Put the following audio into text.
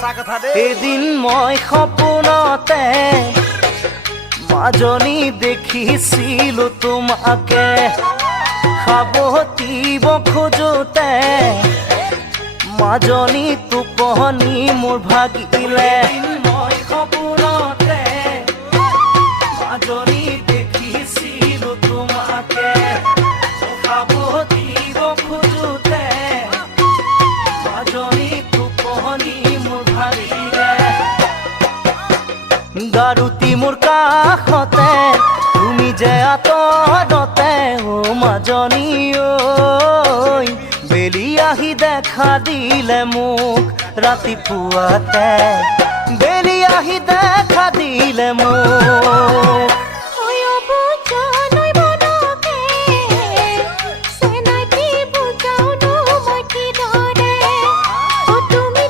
এদিন মই সপোনতে মাজনী দেখিছিলো তোমাকে সাবটিব খোজোতে মাজনী টোপনি মোৰ ভাগিলে মই সপোনতে মাজনী দেখিছিলো তোমাকে সাবটিব খোজোতে মাজনী টোপনি মোৰ ভাগিলে গাৰুতি মোৰ কাষতে তুমি যে আঁতৰতে ও মাজনী ঐ বেলি আহি দেখা দিলে মোক ৰাতিপুৱাতে বেলি আহি দেখা দিলে মোক